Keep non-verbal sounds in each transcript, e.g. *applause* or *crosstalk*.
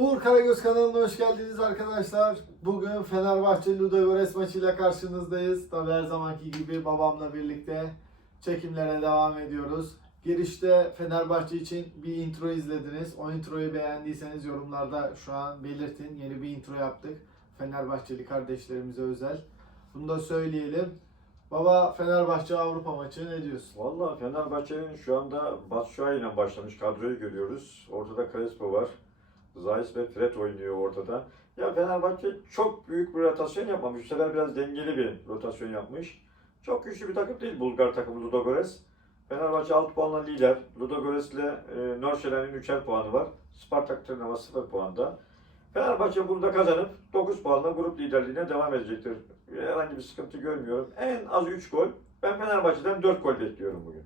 Uğur Karagöz kanalına hoş geldiniz arkadaşlar. Bugün Fenerbahçe Ludogorets maçıyla karşınızdayız. Tabi her zamanki gibi babamla birlikte çekimlere devam ediyoruz. Girişte Fenerbahçe için bir intro izlediniz. O introyu beğendiyseniz yorumlarda şu an belirtin. Yeni bir intro yaptık. Fenerbahçeli kardeşlerimize özel. Bunu da söyleyelim. Baba Fenerbahçe Avrupa maçı ne diyorsun? Valla Fenerbahçe'nin şu anda Batshuayi ile başlamış kadroyu görüyoruz. Ortada Crespo var. Zayis ve Fred oynuyor ortada. Ya Fenerbahçe çok büyük bir rotasyon yapmamış. Bu sefer biraz dengeli bir rotasyon yapmış. Çok güçlü bir takım değil Bulgar takımı Ludogorets. Fenerbahçe 6 puanla lider. Ludogorets ile e, Norşelen'in 3'er puanı var. Spartak Tırnava 0 puanda. Fenerbahçe burada kazanıp 9 puanla grup liderliğine devam edecektir. Herhangi bir sıkıntı görmüyorum. En az 3 gol. Ben Fenerbahçe'den 4 gol bekliyorum bugün.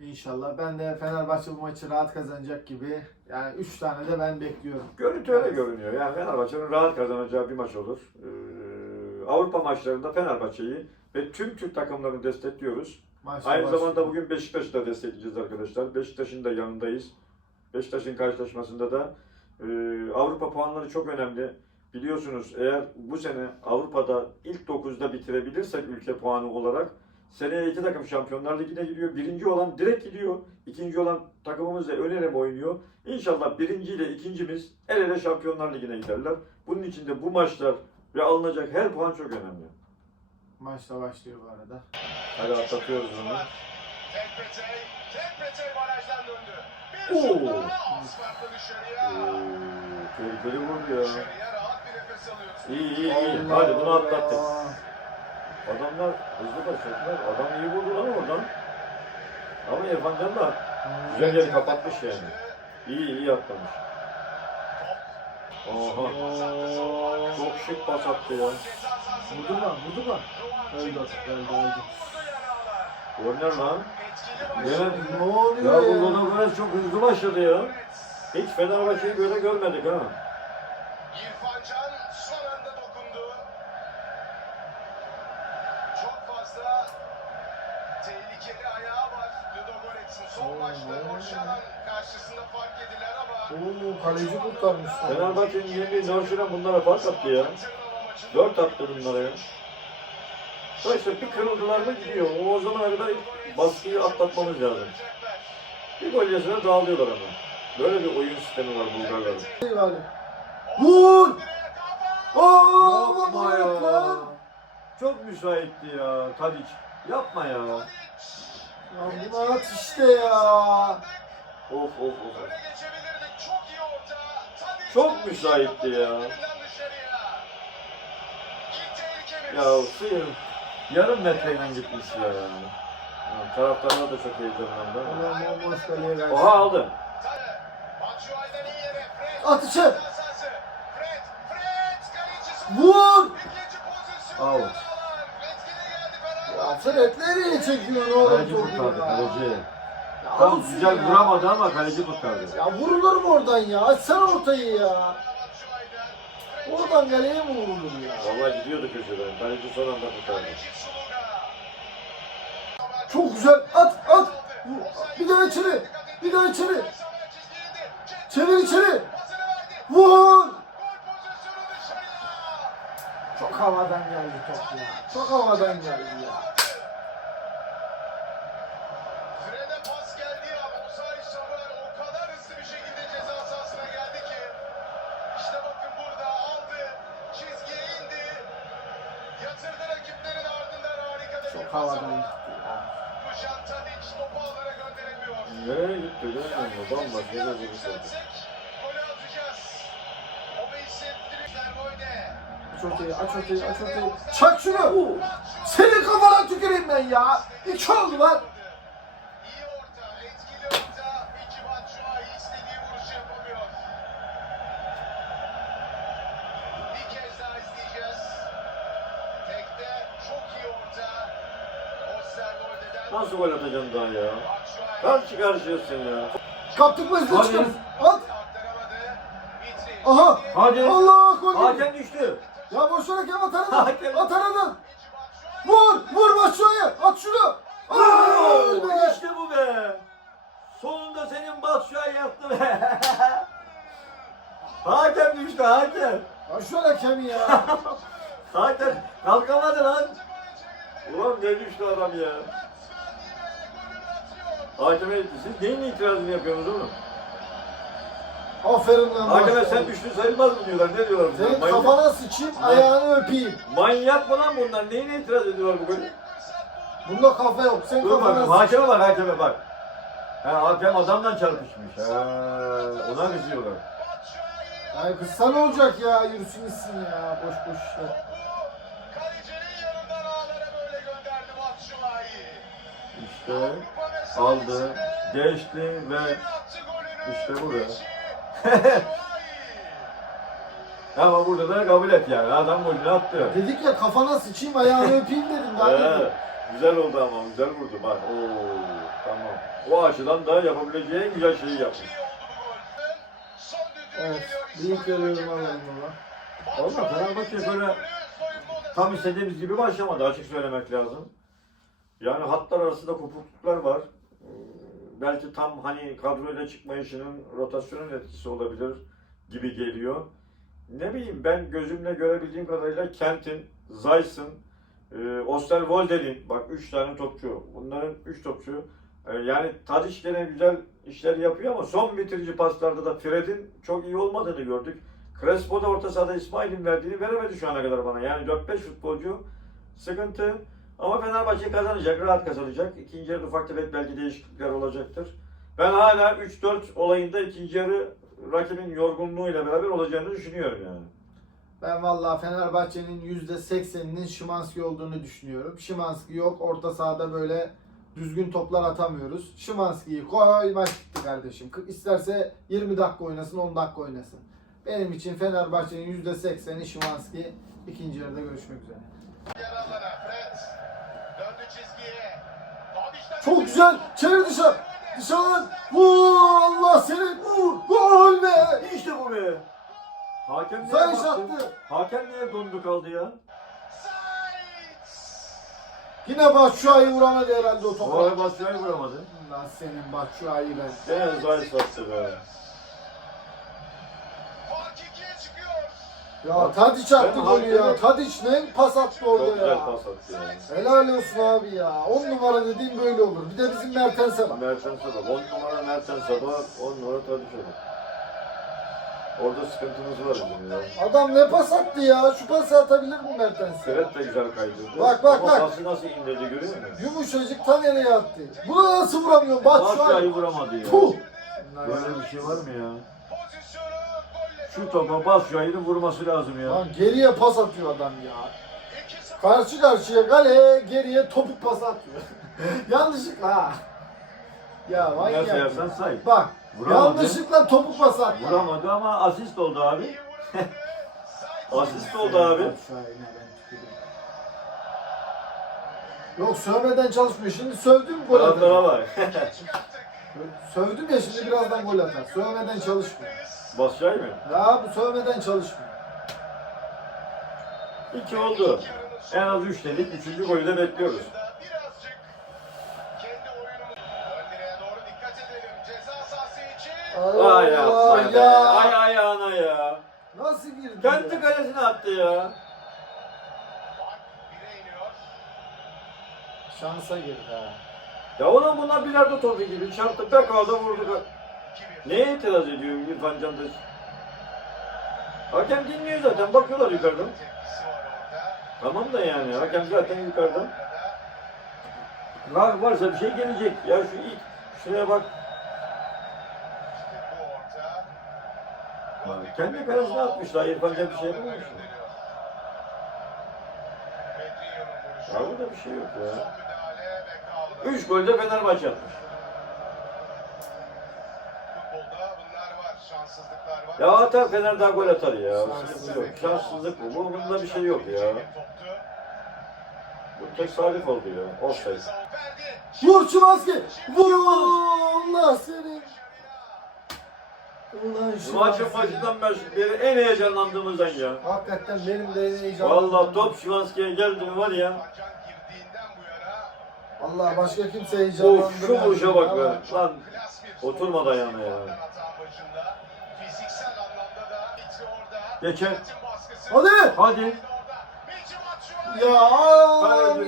İnşallah. Ben de Fenerbahçe bu maçı rahat kazanacak gibi. Yani 3 tane de ben bekliyorum. Görüntü öyle görünüyor. Yani Fenerbahçe'nin rahat kazanacağı bir maç olur. Ee, Avrupa maçlarında Fenerbahçe'yi ve tüm Türk takımlarını destekliyoruz. Maçla Aynı başlıyor. zamanda bugün Beşiktaş'ı da destekleyeceğiz arkadaşlar. Beşiktaş'ın da yanındayız. Beşiktaş'ın karşılaşmasında da e, Avrupa puanları çok önemli. Biliyorsunuz eğer bu sene Avrupa'da ilk 9'da bitirebilirsek ülke puanı olarak seneye iki takım Şampiyonlar Ligi'ne gidiyor. Birinci olan direkt gidiyor. İkinci olan takımımız da ön ele oynuyor. İnşallah birinci ile ikincimiz el ele Şampiyonlar Ligi'ne giderler. Bunun için de bu maçlar ve alınacak her puan çok önemli. Maçla başlıyor bu arada. Hadi atlatıyoruz onu. Tekpetey, Tekpetey barajdan döndü. Bir şut daha dışarıya. Oo, tehlikeli vurdu ya. Dışarıya rahat bir nefes alıyorsun. İyi iyi iyi. Hadi bunu atlattık. Adamlar hızlı başladılar. Adam iyi vurdu lan oradan. Ama İrfan Can da güzel yeri kapatmış yani. İyi iyi atlamış. Oha. Çok şık pas attı ya. Vurdu mu? Vurdu mu? Öldü, öldü, öldü. Korner lan. Evet. Ne Ya oluyor bu ya? Lodogones çok hızlı başladı ya. Hiç Fenerbahçe'yi böyle görmedik ha. Kaleci kurtarmışlar. Fenerbahçe'nin yendiği Norşiren bunlara fark attı ya. Dört attı bunlara ya. İşte bir kırıldılar mı gidiyor. O, o zamana kadar baskıyı atlatmamız lazım. Bir gol yesine dağılıyorlar ama. Böyle bir oyun sistemi var Bulgarların. Vur! Vur! Oo, Yapma ya. lan. Çok müsaitti ya Tadic. Yapma ya. Ya bunu at işte ya. Of of of. Çok müsaitti ya. Ya sıyırın. Yarım metreyle gitmiş ya. ya taraftarlar da çok heyecanlandı. Oha aldı. Atışı. Vur! Out. Ya. Fred nereye çekiyorsun oğlum Kaleci topu kurtardı ya? Tam olsun güzel ya. vuramadı ama kaleci kurtardı. Ya vurulur mu oradan ya? Açsana ortayı ya. Oradan kaleye mi vurulur ya? Vallahi gidiyordu köşeden. Kaleci son anda kurtardı. Çok güzel. At at. Bir daha içeri. Bir daha içeri. Çevir içeri. Vur. Çok havadan geldi top ya. Çok havadan geldi ya. Havadan gitti ya. Dušan Tadić topu alana gönderemiyor. Nereye gitti bir biraz vuruş oldu. yükseltsek golü atacağız. Hissettirirler Boyne. Aç ortayı, aç ortayı, aç ortayı. Çak şunu. Senin kafana tüküreyim ben ya. İki oldu lan. Nasıl gol atacaksın daha ya? Batshuayi Karşı karşıyasın ya. Kaptık mı hızlı Hadi. At. Aha. Hadi. Allah gol. Hakem düştü. Ya boş ver hakem at aradan. Hakem. At Batshuayi. Vur. Vur Başşo'ya. At şunu. Ay be. İşte bu be. Sonunda senin Batshuayi yaptı be. *laughs* Hakem düştü hakem. Ya şu hakemi ya. *laughs* Hakem kalkamadı lan. Ulan ne düştü adam ya. Hakeme siz neyin itirazını yapıyorsunuz oğlum? Aferin lan. Hakeme sen düştün sayılmaz mı diyorlar. Ne diyorlar bunlar? Senin Manyak- kafana sıçayım, ayağını öpeyim. Manyak mı lan bunlar? Neyine itiraz ediyorlar bu golü? Bunda kafa yok. Sen Dur bak, kafana sıç. hakeme bak, hakeme bak. Ha, hakem adamla çarpışmış. Ha, ona kızıyorlar. Ay kızsa ne olacak ya? Yürüsün gitsin ya. Boş boş işler. Kalecinin yanından ağlara böyle gönderdi Batshuayi. İşte aldı, geçti ve işte burada. *laughs* Ama burada da kabul et yani. Adam golünü attı. Dedik ya kafana sıçayım, ayağını *laughs* öpeyim dedim. Daha Ee, güzel oldu ama güzel vurdu bak. Oo, tamam. O açıdan da yapabileceği en güzel şeyi yapmış. Evet. İspanya görüyorum alalım baba. Valla Fenerbahçe böyle. Tam istediğimiz gibi başlamadı açık söylemek lazım. Yani hatlar arasında kopukluklar var. Belki tam hani kadroyla çıkmayışının rotasyonun etkisi olabilir gibi geliyor. Ne bileyim ben gözümle görebildiğim kadarıyla Kent'in, Zayt'ın, e, Osterwolder'in bak 3 tane topçu. Bunların 3 topçu. E, yani Tadic gene güzel işler yapıyor ama son bitirici paslarda da Fred'in çok iyi olmadığını gördük. Crespo da orta sahada İsmail'in verdiğini veremedi şu ana kadar bana. Yani 4-5 futbolcu sıkıntı. Ama Fenerbahçe kazanacak, rahat kazanacak. İkinci yarı ufak tefek belki değişiklikler olacaktır. Ben hala 3-4 olayında ikinci yarı rakibin yorgunluğuyla beraber olacağını düşünüyorum yani. Ben vallahi Fenerbahçe'nin %80'inin Şimanski olduğunu düşünüyorum. Şimanski yok. Orta sahada böyle düzgün toplar atamıyoruz. Şimanski'yi koy maç bitti kardeşim. İsterse 20 dakika oynasın 10 dakika oynasın. Benim için Fenerbahçe'nin %80'i Şimanski. İkinci yarıda görüşmek üzere. Yer alana Fred. Çok güzel. Çevir dışarı. Dışarı. Vur Allah seni. Vur. Gol be. İşte bu be. Hakem niye baktı? attı. Hakem niye dondu kaldı ya? Zayt. Yine Batshuayi vuramadı herhalde o O topa. ara Batshuayi vuramadı. Lan senin Batshuayi ben. Gene Zayis attı be. Ya Tadic attı Ben golü ya. hakemi- Tadic ne pas attı Çok orada güzel ya. pas attı ya. Helal olsun abi ya. 10 numara dediğim böyle olur. Bir de bizim Mertens'e bak. Mertens Sabah. 10 numara Mertens Sabah, 10 numara Tadiç Sabah. Orada sıkıntımız var bizim ya. Adam ne pas attı ya? Şu pası atabilir mi Mertens'e? Fred de güzel kaydırdı. Bak, bak, Ama bak. pası nasıl indirdi görüyor musun? Yumuşacık ta nereye attı? Bunu nasıl vuramıyor? Batshuayi Batshuayi. vuramadı ya. Puh. Böyle bir şey var mı ya? Şu topa Batshuayi'nin vurması lazım ya. Lan geriye pas atıyor adam ya. 2-0. Karşı karşıya kaleye geriye topuk pas atıyor. *laughs* Yanlışlıkla ha. Ya Ne manyak. sayarsan say. Bak Vuramadı. yanlışlıkla topuk pas attı. Vuramadı ama asist oldu abi. *laughs* Asist oldu abi. Yok sövmeden çalışmıyor. Şimdi sövdüm gol atar. bak. Çıkarttık. *laughs* Sövdüm ya şimdi birazdan gol atar. Sövmeden çalışmıyor. Batshuayi mi? Ya bu sövmeden çalışmıyor. 2 oldu. En az 3 dedik. 3. golü de bekliyoruz. Ay yapma Allah be. ya. Ay ayağına ya. Nasıl girdi Kendi ya? kalesine attı ya. Şansa girdi ha. Ya oğlum bunlar bilardo topu gibi çarptı. Bekada vurdu. 2-1. Neye itiraz ediyor İrfan Candaş? Hakem dinliyor zaten. Bakıyorlar yukarıdan. Tamam da yani. Hakem zaten yukarıdan. Var, varsa bir şey gelecek. Ya şu ilk şuraya bak. Lan kendi kalesine atmışlar. İrfan Can bir şey vuruşu. Ya burada bir şey yok ya. 3 golde Fenerbahçe atmış. Ya atar Fener daha gol atar ya. Şanssızlık. Sıkıntı yok. Şanssızlık bu. Bu- Bunda bir şey yok ya. Bu tesadüf oldu ya. Offside. Vur Şimanski! Vur! Allah seni! Ulan Bu maçın başından beri en heyecanlandığımızdan ya. Hakikaten benim de heyecanım. Vallahi top Şimanski'ye geldi mi var ya. Hacan girdiğinden bu yana Allah başka kimse Of heyecanlandırmaz. şu vuruşa bak be. Lan Oturmadı ayağına ya. Hatan başında. Fiziksel anlamda da Geçer. Hadi. Hadi. Ya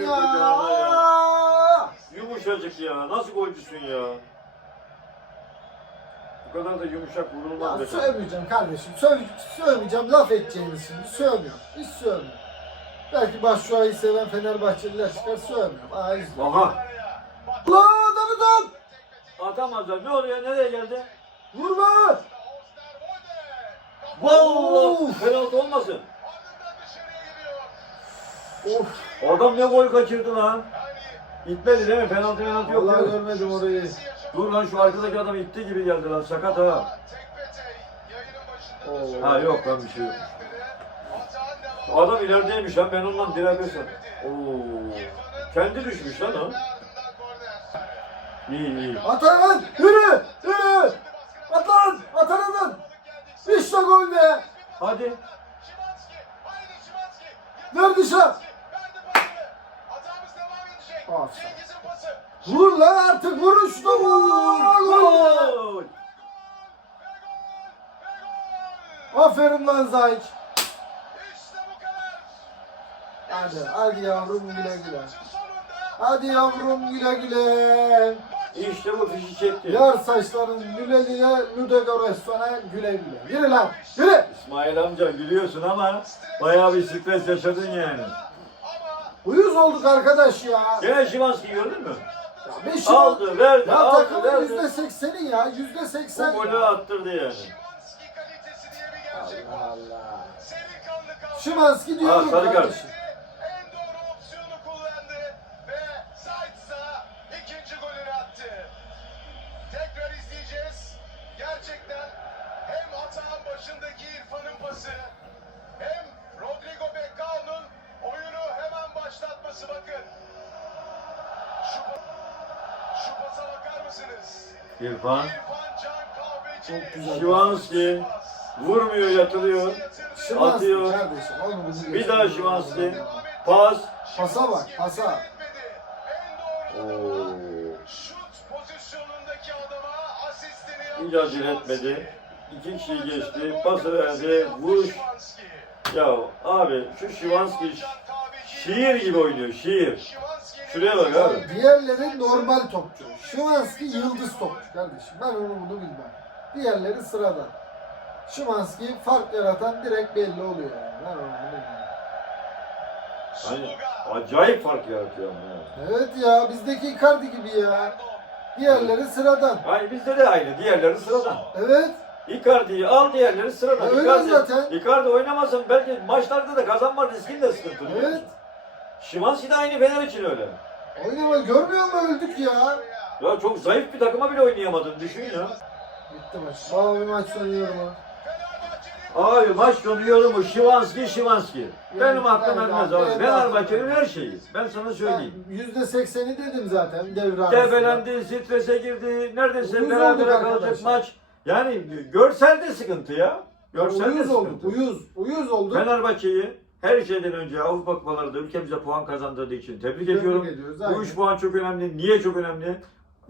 ya. Yumuşacık ya. Nasıl golcüsün ya? Bu kadar da yumuşak vurulmaz Ya sövmeyeceğim kardeşim. Söv, sövmeyeceğim. Laf edeceğiniz şimdi. Sövmüyorum. Hiç sövmüyorum. Belki Başşuay'ı seven Fenerbahçeliler çıkar sövmüyorum. Aa. Aha. La Danıdan! Atamazlar. Ne oluyor? Nereye geldi? Vurma! Vallahi penaltı olmasın. Of! Adam ne gol kaçırdı lan? İtmedi değil mi? Penaltı penaltı yok. Vallahi değil mi? görmedim orayı. Dur lan şu arkadaki adam itti gibi geldi lan. Sakat ha. Oo. Ha yok lan bir şey yok. Adam ilerideymiş lan ben ondan direbilsem. Oo. Kendi düşmüş lan o. İyi iyi. At lan! Yürü! Yürü! At lan! At lan! İşte gol be! Hadi. Ver dışarı! Vur lan artık vurun şuna vur! Gol! Gol. Aferin lan Zayç. Hadi, hadi yavrum güle güle. Hadi yavrum güle güle. İşte bu fişi çekti. Yar saçların Ludogorets sana güle güle. Yürü lan, yürü. İsmail amca gülüyorsun ama bayağı bir stres yaşadın yani. Uyuz olduk arkadaş ya. Gene Şimanski gördün mü? Ya bir şey Aldı, verdi, Ya aldı, takımın yüzde verdi. sekseni ya, yüzde Bu seksen. golü attırdı yani. Allah. Şimanski diyorum sarı kart. kardeşim. Atağın başındaki İrfan'ın pası hem Rodrigo Beccao'nun oyunu hemen başlatması bakın. Şu, şu pasa bakar mısınız? İrfan İrfan Can Kahveci. Çok güzel. Şimanski vurmuyor yatırıyor. Şimanski Atıyor. kardeşim. Bunu Bir daha Şimanski. Pas. Pasa bak, pasa. En doğru Oo. şut pozisyonundaki adama asistini yaptı. Hiç acele etmedi. İki kişiyi geçti. Pası verdi. Vuruş. Ya abi şu Şimanski şiir gibi oynuyor. Şiir. Şuraya bak abi. Diğerleri normal topçu. Şimanski yıldız topçu kardeşim. Ben onu bunu bilmem. Diğerleri sırada. Şimanski fark yaratan direkt belli oluyor yani. Ben onu bunu bilmem. Hani acayip fark yaratıyor ama. ya. Evet ya bizdeki Icardi gibi ya. Diğerleri sıradan. Hani bizde de aynı. Diğerleri sıradan. Evet. Icardi'yi al diğerleri sıradan. Öyle Icardi, zaten. Icardi oynamasın belki maçlarda da kazanma riskini de sıkıntı. Evet. Şimanski de aynı Fener için öyle. Oynama görmüyor musun öldük ya. Ya çok zayıf bir takıma bile oynayamadın düşün ya. Bitti maç. Baba bir maç soruyorum ha. Abi maç sonu yorumu Şimanski Şimanski. Benim aklım ermez abi, Fenerbahçe'nin her şeyi. Ben sana söyleyeyim. Yüzde sekseni dedim zaten devre arasında. Debelendi, strese girdi. Neredeyse Uyuz berabere olduk kalacak arkadaşlar. maç. Yani görsel de sıkıntı ya. Görsel de Uyuz olduk, sıkıntı. uyuz. Uyuz olduk. Fenerbahçe'yi her şeyden önce Avrupa Kupalarında ülkemize puan kazandırdığı için tebrik, Tebrik ediyorum. ediyoruz, Bu aynen. 3 puan çok önemli. Niye çok önemli?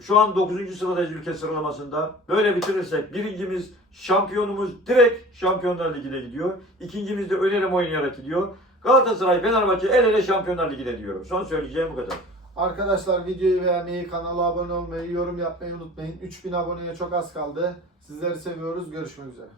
Şu an 9. sıradayız ülke sıralamasında. Böyle bitirirsek birincimiz, şampiyonumuz direkt Şampiyonlar Ligi'ne gidiyor. İkincimiz de önerim oynayarak gidiyor. Galatasaray, Fenerbahçe el ele Şampiyonlar Ligi'ne diyorum. Son söyleyeceğim bu kadar. Arkadaşlar videoyu beğenmeyi, kanala abone olmayı, yorum yapmayı unutmayın. 3000 aboneye çok az kaldı. Sizleri seviyoruz. Görüşmek üzere.